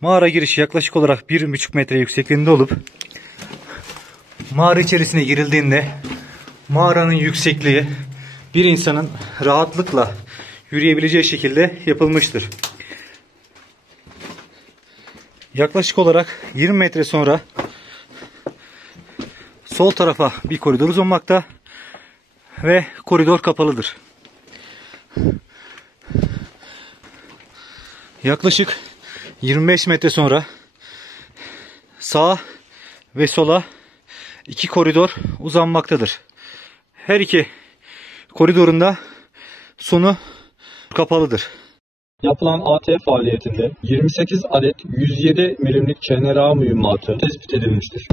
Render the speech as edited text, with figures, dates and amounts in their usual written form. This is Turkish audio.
Mağara girişi yaklaşık olarak 1,5 metre yüksekliğinde olup mağara içerisine girildiğinde mağaranın yüksekliği bir insanın rahatlıkla yürüyebileceği şekilde yapılmıştır. Yaklaşık olarak 20 metre sonra sol tarafa bir koridor uzanmakta ve koridor kapalıdır. Yaklaşık 25 metre sonra sağa ve sola iki koridor uzanmaktadır. Her iki koridorunda sonu kapalıdır. Yapılan AT faaliyetinde 28 adet 107 milimlik çNR mühimmatı tespit edilmiştir.